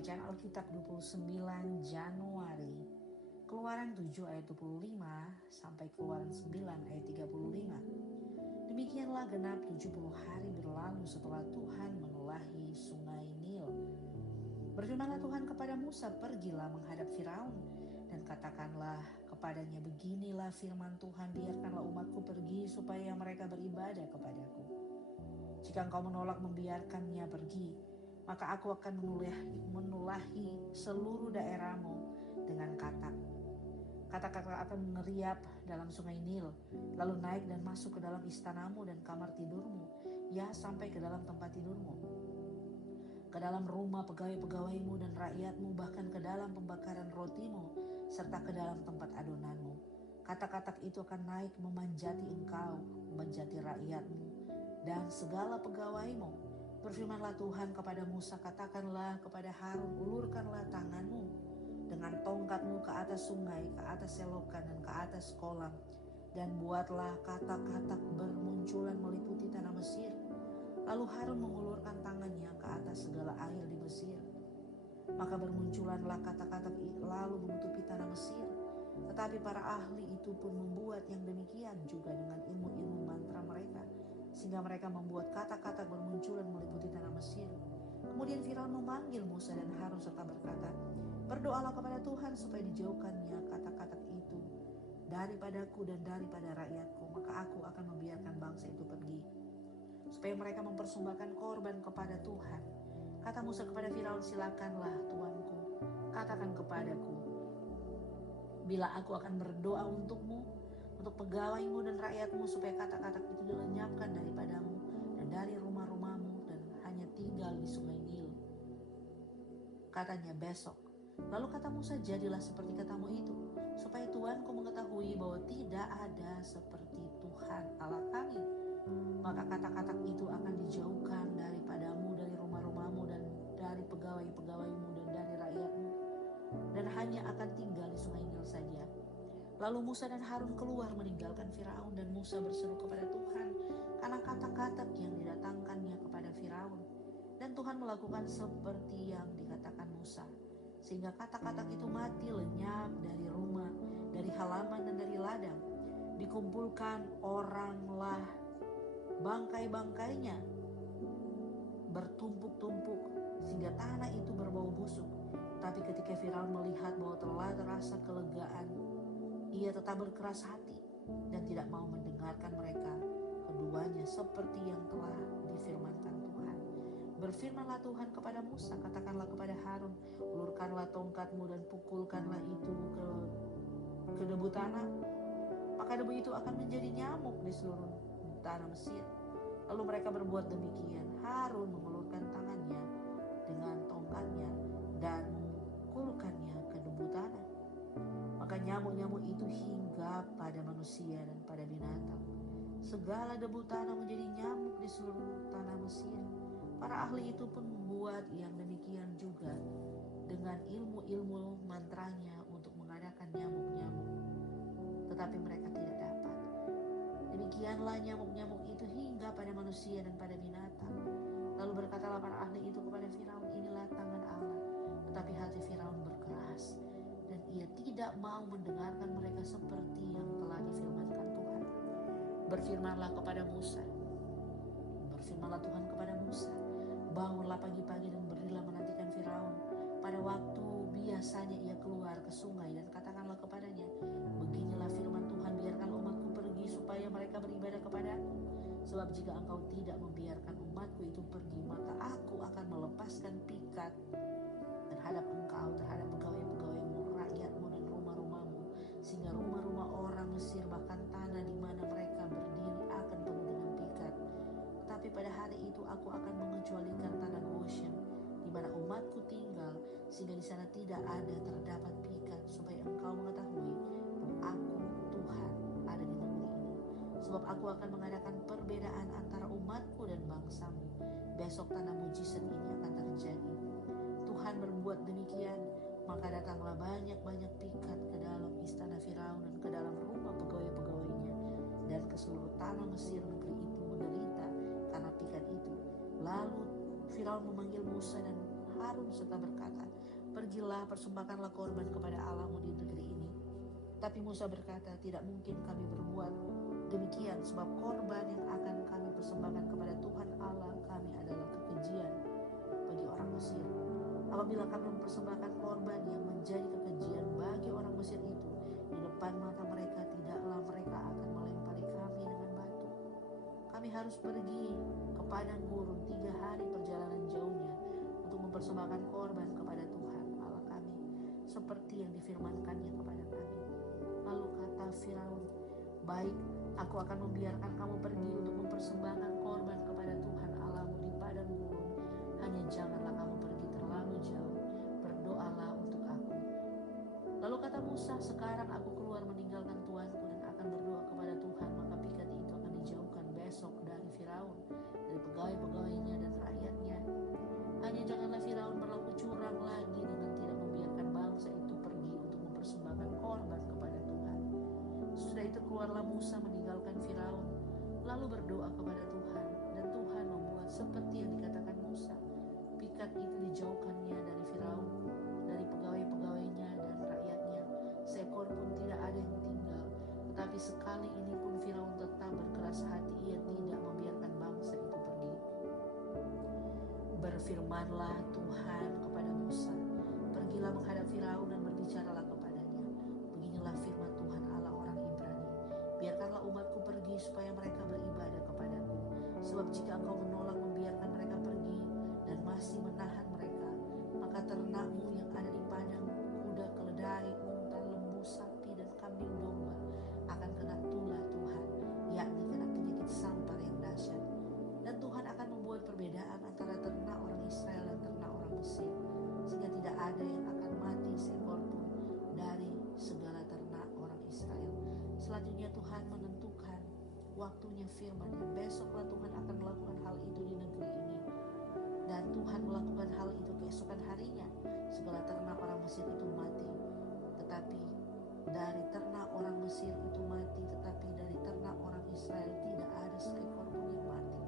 Bacaan Alkitab 29 Januari, Keluaran 7 ayat 25 sampai Keluaran 9 ayat 35. Demikianlah genap 70 hari berlalu setelah Tuhan menulahi sungai Nil. Berfirmanlah Tuhan kepada Musa, pergilah menghadap Firaun dan katakanlah kepadanya, beginilah firman Tuhan, biarkanlah umatku pergi supaya mereka beribadah kepadaku. Jika engkau menolak membiarkannya pergi, maka aku akan menulahi seluruh daerahmu dengan katak. Katak-katak akan mengeriap dalam sungai Nil, lalu naik dan masuk ke dalam istanamu dan kamar tidurmu, ya sampai ke dalam tempat tidurmu, ke dalam rumah pegawai-pegawaimu dan rakyatmu, bahkan ke dalam pembakaran rotimu, serta ke dalam tempat adonanmu. Katak-katak itu akan naik memanjati engkau, memanjati rakyatmu, dan segala pegawaimu. Berfirmanlah Tuhan kepada Musa, katakanlah kepada Harun, ulurkanlah tanganmu dengan tongkatmu ke atas sungai, ke atas selokan dan ke atas kolam, dan buatlah katak-katak bermunculan meliputi tanah Mesir. Lalu Harun mengulurkan tangannya ke atas segala air di Mesir. Maka bermunculanlah katak-katak lalu menutupi tanah Mesir. Tetapi para ahli itu pun membuat yang demikian juga dengan ilmu-ilmu mantra mereka, sehingga mereka membuat katak-katak bermunculan meliputi tanah Mesir. Kemudian Firaun memanggil Musa dan Harun serta berkata, berdoalah kepada Tuhan supaya dijauhkannya katak-katak itu daripadaku dan daripada rakyatku, maka aku akan membiarkan bangsa itu pergi, supaya mereka mempersembahkan korban kepada Tuhan. Kata Musa kepada Firaun, silakanlah tuanku, katakan kepadaku, bila aku akan berdoa untukmu, untuk pegawaimu dan rakyatmu, supaya katak-katak itu dilenyapkan daripadamu dan dari rumah-rumahmu dan hanya tinggal di sungai Nil. Katanya, besok. Lalu kata Musa, jadilah seperti katamu itu, supaya tuanku mengetahui bahwa tidak ada seperti Tuhan Allah kami. Maka katak-katak itu akan dijauhkan daripadamu, dari rumah-rumahmu dan dari pegawai-pegawaimu dan dari rakyatmu, dan hanya akan tinggal di sungai Nil saja. Lalu Musa dan Harun keluar meninggalkan Firaun, dan Musa berseru kepada Tuhan karena katak-katak yang didatangkannya kepada Firaun. Dan Tuhan melakukan seperti yang dikatakan Musa, sehingga katak-katak itu mati lenyap dari rumah, dari halaman dan dari ladang. Dikumpulkan oranglah bangkai-bangkainya bertumpuk-tumpuk sehingga tanah itu berbau busuk. Tapi ketika Firaun melihat bahwa telah terasa kelegaan, ia tetap berkeras hati dan tidak mau mendengarkan mereka keduanya seperti yang telah difirmankan Tuhan. Berfirmanlah Tuhan kepada Musa, katakanlah kepada Harun, ulurkanlah tongkatmu dan pukulkanlah itu ke debu tanah, maka debu itu akan menjadi nyamuk di seluruh tanah Mesir. Lalu mereka berbuat demikian. Harun mengulurkan tangannya dengan tongkatnya dan memukulkannya ke debu tanah, maka nyamuk-nyamuk itu hinggap pada manusia dan pada binatang. Segala debu tanah menjadi nyamuk di seluruh tanah Mesir. Para ahli itu pun membuat yang demikian juga dengan ilmu-ilmu mantranya untuk mengadakan nyamuk-nyamuk, tetapi mereka tidak dapat. Demikianlah nyamuk-nyamuk itu hingga pada manusia dan pada binatang. Lalu berkatalah para ahli itu kepada Firaun, inilah tangan Allah. Tetapi hati Firaun berkeras, dan ia tidak mau mendengarkan mereka seperti yang telah difirmankan Tuhan. Berfirmanlah Tuhan kepada Musa, bangunlah pagi-pagi dan berilah menantikan Firaun pada waktu biasanya ia keluar ke sungai, dan katakanlah kepadanya, beginilah firman Tuhan, biarkan umatku pergi supaya mereka beribadah kepadaku. Sebab jika engkau tidak membiarkan umatku itu pergi, maka aku akan melepaskan pikat terhadap engkau, terhadap pegawai-pegawaimu, rakyatmu dan rumah-rumahmu, sehingga rumah-rumah orang Mesir, bahkan tanah di mana mereka berdiri, akan penuh dengan pikat. Tetapi pada hari itu aku akan mengecualikan tanah Goshen, di mana umatku tinggal, sehingga di sana tidak ada terdapat pikat, supaya engkau mengetahui bahwa aku Tuhan ada di negeri ini. Sebab aku akan mengadakan perbedaan antara umatku dan bangsamu. Besok tanda mujizat ini akan terjadi. Tuhan berbuat demikian, maka datanglah banyak-banyak pikat ke dalam istana Firaun dan ke dalam rumah pegawai-pegawainya, dan ke seluruh tanah Mesir. Negeri itu menderita karena pikat itu. Lalu Firaun memanggil Musa dan Harun serta berkata, "Pergilah, persembahkanlah korban kepada Allahmu di negeri ini." Tapi Musa berkata, "Tidak mungkin kami berbuat demikian, sebab korban yang akan kami persembahkan kepada Tuhan Allah kami adalah kekejian bagi orang Mesir. Apabila kami mempersembahkan korban yang menjadi kekejian bagi orang Mesir itu di depan mata mereka, tidaklah mereka akan melempari kami dengan batu. Kami harus pergi ke padang gurun 3 hari perjalanan jauhnya untuk mempersembahkan korban kepada Tuhan Allah kami, seperti yang difirmankannya kepada kami." Lalu kata Firaun, "Baik, aku akan membiarkan kamu pergi untuk mempersembahkan korban kepada Tuhan Allahmu di padang gurun. Hanya janganlah kamu pergi terlalu jauh. Berdoalah untuk aku." Lalu kata Musa, "Sekarang aku keluar meninggalkan tuanku dan akan berdoa kepada Tuhan, maka pikat itu akan dijauhkan besok dari Firaun, dari pegawai-pegawainya dan rakyatnya. Hanya janganlah Firaun berlaku curang lagi dengan tidak membiarkan bangsa itu pergi untuk mempersembahkan korban kepada Tuhan." Sesudah itu keluarlah Musa meninggalkan Firaun, lalu berdoa kepada Tuhan, dan Tuhan membuat seperti yang dikatakan Musa. Pikat itu dijauhkannya dari Firaun, dari pegawai-pegawainya dan rakyatnya. Seekor pun tidak ada yang tinggal. Tetapi sekali ini pun Firaun tetap berkeras hati, ia tidak membiarkan bangsa itu pergi. Berfirmanlah Tuhan kepada Musa, "Pergilah menghadap Firaun dan berbicaralah kepadanya. Beginilah firman Tuhan Allah orang Ibrani, biarkanlah umatku pergi supaya mereka beribadah kepadaku. Sebab jika engkau menolak membiarkan mereka pergi dan masih menahan mereka, maka ternakmu yang ada di padang, kuda, keledai, unta, lembu, sapi, dan kambing domba akan kena tulah Tuhan, yakni kena penyakit sampar yang dahsyat. Dan Tuhan akan membuat perbedaan antara ternak orang Israel dan ternak orang Mesir, sehingga tidak ada yang akan mati seekor pun dari segala ternak orang Israel. Selanjutnya Tuhan menentukan waktunya firman-Nya, besoklah Tuhan akan melakukan hal itu di negeri ini. Dan Tuhan melakukan hal itu keesokan harinya. Segala ternak orang Mesir itu mati, tetapi dari ternak orang Mesir itu mati, tetapi dari ternak orang Israel tidak ada seekor pun yang mati.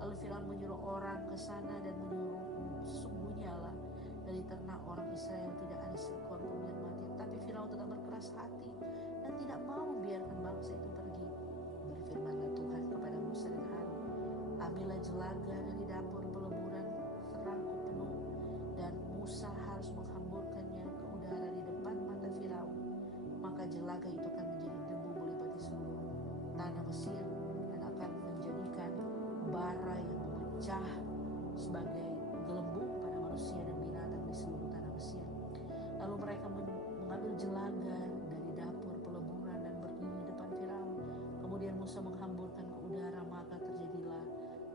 Lalu Firaun menyuruh orang ke sana dan menyuruh, sesungguhnya dari ternak orang Israel tidak ada seekor pun yang mati. Tapi Firaun tetap berkeras hati dan tidak mau membiarkan bangsa itu pergi. Berfirmanlah Tuhan kepada Musa dan Harun, "Ambillah jelaga dari dapur peleburan serangku penuh, dan Musa harus menghamburkannya ke udara di depan mata Firaun. Maka jelaga itu akan menjadi debu melipati seluruh tanah Mesir dan akan menjadikan bara yang memecah sebagai gelembung pada manusia dan binatang di seluruh tanah Mesir." Lalu mereka mengambil jelaga dari dapur peleburan dan berdiri di depan Firaun. Kemudian Musa menghamburkan ke udara, maka terjadilah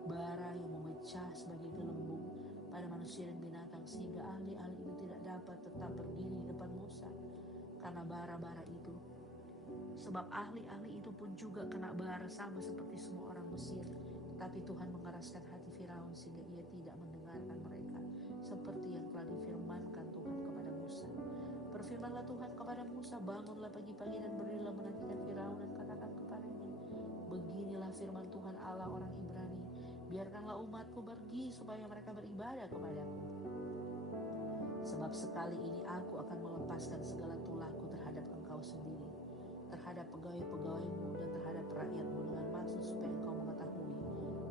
bara yang memecah sebagai gelembung pada manusia dan binatang, sehingga ahli-ahli itu tidak dapat tetap berdiri di depan Musa karena bara-bara itu. Sebab ahli-ahli itu pun juga kena bara sama seperti semua orang Mesir. Tetapi Tuhan mengeraskan hati Firaun sehingga ia tidak mendengarkan mereka, seperti yang telah difirmankan Tuhan kepada Musa. Berfirmanlah Tuhan kepada Musa, "Bangunlah pagi-pagi dan berdirilah menantikan Firaun dan katakan kepadanya, beginilah firman Tuhan Allah orang Ibrani, biarkanlah umatku pergi supaya mereka beribadah kepadaku. Sebab sekali ini aku akan melepaskan segala tulahku terhadap engkau sendiri, terhadap pegawai-pegawaimu dan terhadap rakyatmu, dengan maksud supaya engkau mengetahui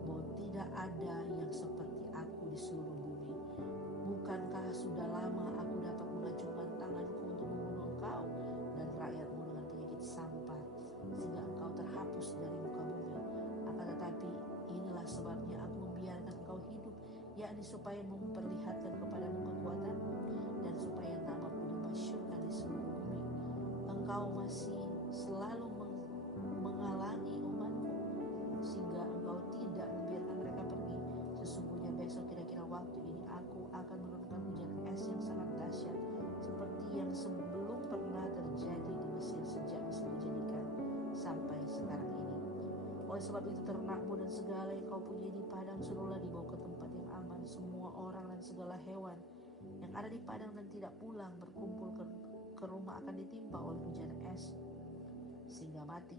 bahwa tidak ada yang seperti aku di seluruh bumi. Bukankah sudah lama aku dapat mengacungkan tanganku untuk membunuh engkau dan rakyatmu dengan penyakit sampar, sehingga engkau terhapus dari muka bumi? Akan tetapi inilah sebabnya aku membiarkan engkau hidup, yakni supaya memperlihatkan kepadamu kekuatanmu dan supaya namaku dimasyhurkan di seluruh bumi. Engkau masih selalu menghalangi umatku, sehingga engkau tidak membiarkan mereka pergi. Sesungguhnya besok kira-kira waktu ini aku akan menurunkan hujan es yang sangat dahsyat, seperti yang sebelum pernah terjadi di Mesir sejak Mesir dijadikan sampai sekarang ini. Oleh sebab itu ternakmu dan segala yang kau punya di padang suruhlah dibawa ke tempat yang aman. Semua orang dan segala hewan yang ada di padang dan tidak pulang berkumpul ke rumah akan ditimpa oleh hujan es sehingga mati.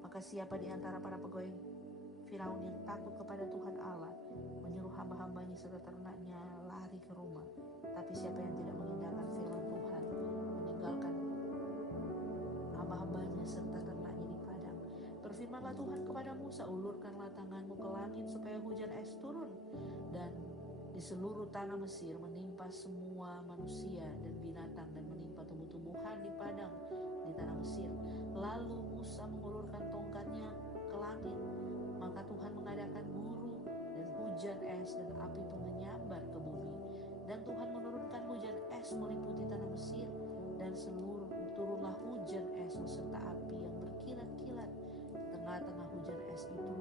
Maka siapa di antara para pegawai Firaun yang takut kepada Tuhan Allah menyuruh hamba-hambanya serta ternaknya lari ke rumah, Berfirmanlah Tuhan kepada Musa, ulurkanlah tanganmu ke langit supaya hujan es turun dan di seluruh tanah Mesir menimpa semua manusia dan binatang dan menimpa tumbuh-tumbuhan di padang di tanah Mesir. Lalu Musa mengulurkan tongkatnya ke langit, maka Tuhan mengadakan guru dan hujan es dan api pun menyambar ke bumi. Dan Tuhan menurunkan hujan es meliputi tanah Mesir, dan seluruh turunlah hujan es beserta api yang berkilat-kilat. Tengah-tengah hujan es itu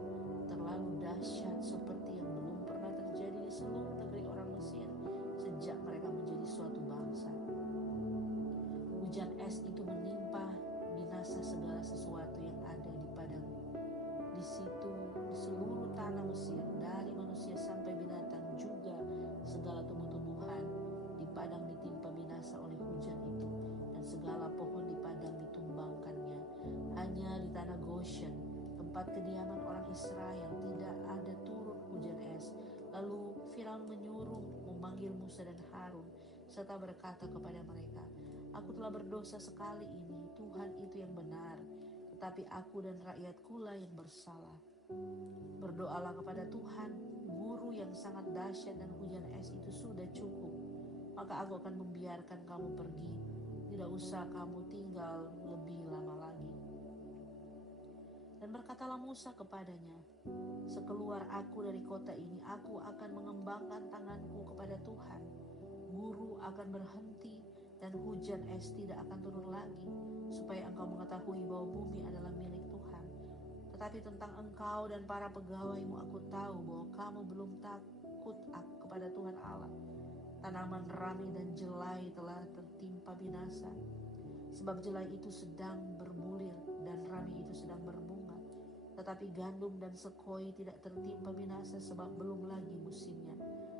terlalu dahsyat seperti yang belum pernah terjadi di seluruh negeri orang Mesir sejak mereka menjadi suatu bangsa. Hujan es itu menimpa binasa segala sesuatu yang ada di padang. Di situ di seluruh tanah Mesir, dari manusia sampai binatang, juga segala tumbuh-tumbuhan di padang ditimpa binasa oleh hujan itu, dan segala pohon di padang ditumbangkannya. Hanya di tanah Goshen, tempat kediaman orang Israel, tidak ada turun hujan es. Lalu Firaun memanggil Musa dan Harun serta berkata kepada mereka, "Aku telah berdosa sekali ini, Tuhan itu yang benar, tetapi aku dan rakyatku lah yang bersalah. Berdoalah kepada Tuhan, guru yang sangat dahsyat dan hujan es itu sudah cukup. Maka aku akan membiarkan kamu pergi, tidak usah kamu tinggal lebih lama lagi." Dan berkatalah Musa kepadanya, "Sekeluar aku dari kota ini, aku akan mengembangkan tanganku kepada Tuhan. Guru akan berhenti dan hujan es tidak akan turun lagi, supaya engkau mengetahui bahwa bumi adalah milik Tuhan. Tetapi tentang engkau dan para pegawaimu aku tahu bahwa kamu belum takut kepada Tuhan Allah. Tanaman rami dan jelai telah tertimpa binasa, sebab jelai itu sedang berbulir dan rami itu sedang berbunga. Tetapi gandum dan sekoi tidak tertimpa binasa sebab belum lagi musimnya."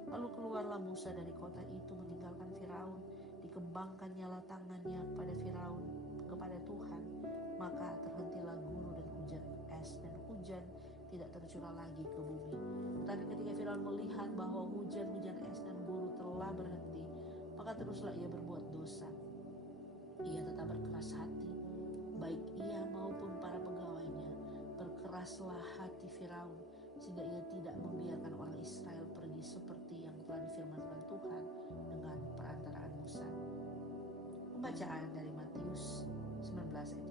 Lalu keluarlah Musa dari kota itu meninggalkan Firaun. Dikembangkannyalah tangannya kepada Firaun, kepada Tuhan. Maka terhentilah guru dan hujan es, dan hujan tidak tercurah lagi ke bumi. Tetapi ketika Firaun melihat bahwa hujan-hujan es dan guru telah berhenti, maka teruslah ia berbuat dosa. Ia tetap berkeras hati, baik ia maupun para pegawainya. Berkeraslah hati Firaun, sehingga ia tidak membiarkan orang Israel pergi seperti yang telah difirmankan Tuhan dengan perantaraan Musa. Pembacaan dari Matius 19 ayat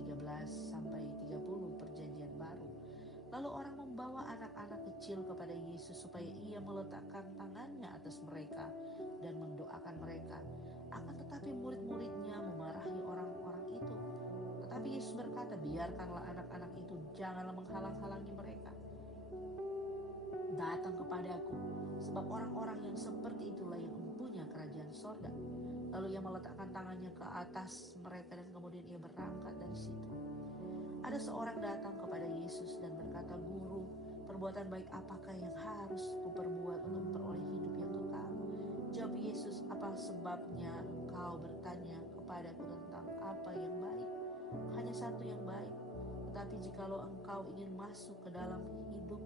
13 sampai 30 Perjanjian Baru. Lalu orang membawa anak-anak kecil kepada Yesus supaya ia meletakkan tangannya atas mereka dan mendoakan mereka. Akan tetapi murid-muridnya memarahi orang-orang itu. Tetapi Yesus berkata, "Biarkanlah anak-anak itu, janganlah menghalang-halangi mereka. Datang kepadaku, sebab orang-orang yang seperti itulah yang mempunyai kerajaan sorga." Lalu ia meletakkan tangannya ke atas mereka dan kemudian ia berangkat dari situ. Ada seorang datang kepada Yesus dan berkata, "Guru, perbuatan baik apakah yang harus kuperbuat untuk memperoleh hidup yang kekal?" Jawab Yesus, "Apa sebabnya engkau bertanya kepadaku tentang apa yang baik? Hanya satu yang baik. Tetapi jikalau engkau ingin masuk ke dalam hidup,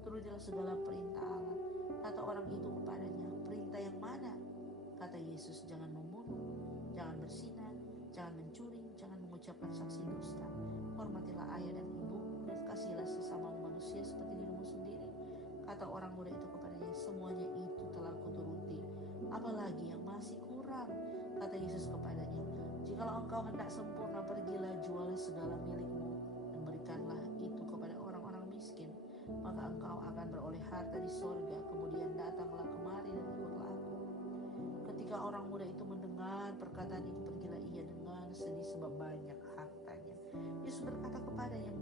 turutilah segala perintah Allah." Kata orang itu kepadanya, "Perintah yang mana?" Kata Yesus, "Jangan membunuh, jangan berzina, jangan mencuri, jangan mengucapkan saksi dusta, hormatilah ayah dan ibu, dan kasihilah sesama manusia seperti dirimu sendiri." Kata orang muda itu kepadanya, "Semuanya itu telah kuturuti. Apalagi yang masih kurang?" Kata Yesus kepadanya, "Jikalau engkau hendak sempurna, pergilah, jualah segala milikmu dan berikanlah itu kepada orang-orang miskin, maka engkau akan beroleh harta di sorga. Kemudian datanglah kemari dan ikutlah aku." Ketika orang muda itu mendengar perkataan itu, pergilah ia dengan sedih sebab banyak hartanya. Yesus berkata kepadanya,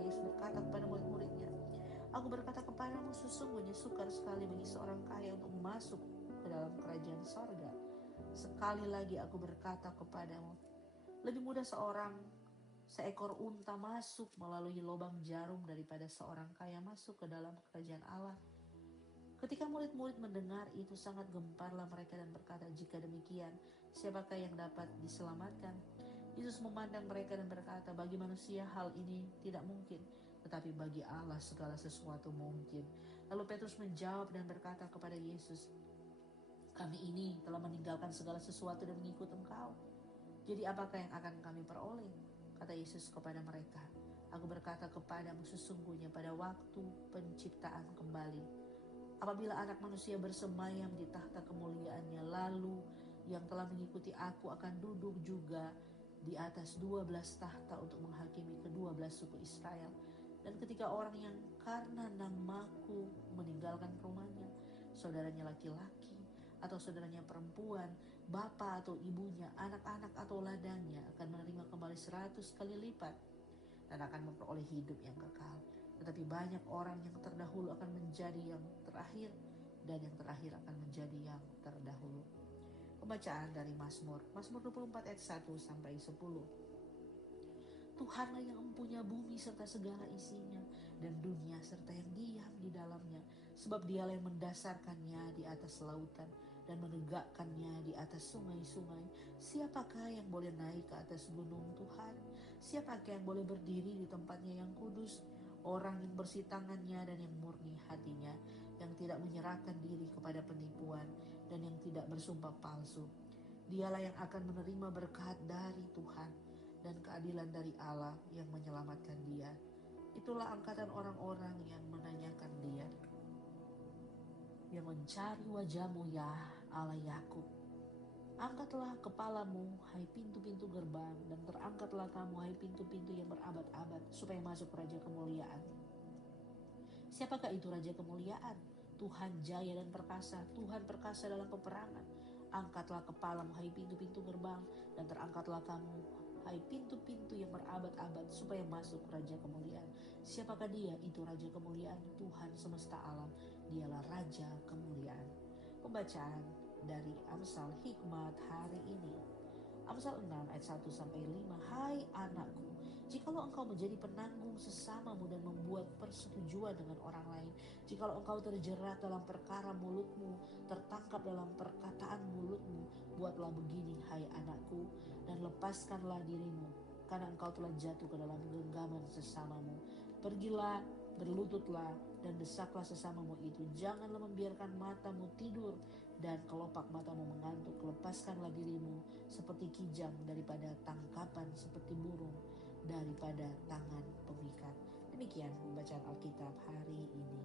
Yesus berkata kepada murid-muridnya, "Aku berkata kepadamu, sesungguhnya sukar sekali bagi seorang kaya untuk masuk ke dalam kerajaan sorga. Sekali lagi aku berkata kepadamu, lebih mudah seekor unta masuk melalui lubang jarum daripada seorang kaya masuk ke dalam kerajaan Allah." Ketika murid-murid mendengar itu, sangat gemparlah mereka dan berkata, "Jika demikian, siapakah yang dapat diselamatkan?" Yesus memandang mereka dan berkata, "Bagi manusia hal ini tidak mungkin, tetapi bagi Allah segala sesuatu mungkin." Lalu Petrus menjawab dan berkata kepada Yesus, "Kami ini telah meninggalkan segala sesuatu dan mengikut Engkau. Jadi apakah yang akan kami peroleh?" Kata Yesus kepada mereka, aku berkata kepadamu sesungguhnya pada waktu penciptaan kembali, apabila anak manusia bersemayam di tahta kemuliaannya, lalu yang telah mengikuti aku akan duduk juga di atas 12 tahta untuk menghakimi ke-12 suku Israel. Dan ketika orang yang karena namaku meninggalkan rumahnya, saudaranya laki-laki atau saudaranya perempuan, bapa atau ibunya, anak-anak atau ladangnya, akan menerima kembali 100 kali lipat dan akan memperoleh hidup yang kekal. Tetapi banyak orang yang terdahulu akan menjadi yang terakhir, dan yang terakhir akan menjadi yang terdahulu. Pembacaan dari Mazmur 24 ayat 1 sampai 10. Tuhanlah yang mempunyai bumi serta segala isinya, dan dunia serta yang diam di dalamnya. Sebab Dialah yang mendasarkannya di atas lautan dan menegakkannya di atas sungai-sungai. Siapakah yang boleh naik ke atas gunung Tuhan? Siapakah yang boleh berdiri di tempatnya yang kudus? Orang yang bersih tangannya dan yang murni hatinya, yang tidak menyerahkan diri kepada penipuan dan yang tidak bersumpah palsu. Dialah yang akan menerima berkat dari Tuhan dan keadilan dari Allah yang menyelamatkan dia. Itulah angkatan orang-orang yang menanyakan dia, yang mencari wajah-Mu ya Allah Yakub. Angkatlah kepalamu, hai pintu-pintu gerbang, dan terangkatlah kamu, hai pintu-pintu yang berabad-abad, supaya masuk Raja Kemuliaan. Siapakah itu Raja Kemuliaan? Tuhan jaya dan perkasa, Tuhan perkasa dalam peperangan. Angkatlah kepalamu, hai pintu-pintu gerbang, dan terangkatlah kamu, hai pintu-pintu yang berabad-abad, supaya masuk Raja Kemuliaan. Siapakah dia? Itu Raja Kemuliaan, Tuhan semesta alam. Dialah Raja Kemuliaan. Pembacaan dari Amsal Hikmat hari ini. Amsal 6 ayat 1 sampai 5. Hai anakku, jikalau engkau menjadi penanggung sesamamu dan membuat persetujuan dengan orang lain, jikalau engkau terjerat dalam perkara mulutmu, tertangkap dalam perkataan mulutmu, buatlah begini, hai anakku, dan lepaskanlah dirimu, karena engkau telah jatuh ke dalam genggaman sesamamu. Pergilah, berlututlah, dan desaklah sesamamu itu. Janganlah membiarkan matamu tidur dan kelopak matamu mengantuk. Lepaskanlah dirimu seperti kijang daripada tangkapan, seperti burung daripada tangan pemikat. Demikian bacaan Alkitab hari ini.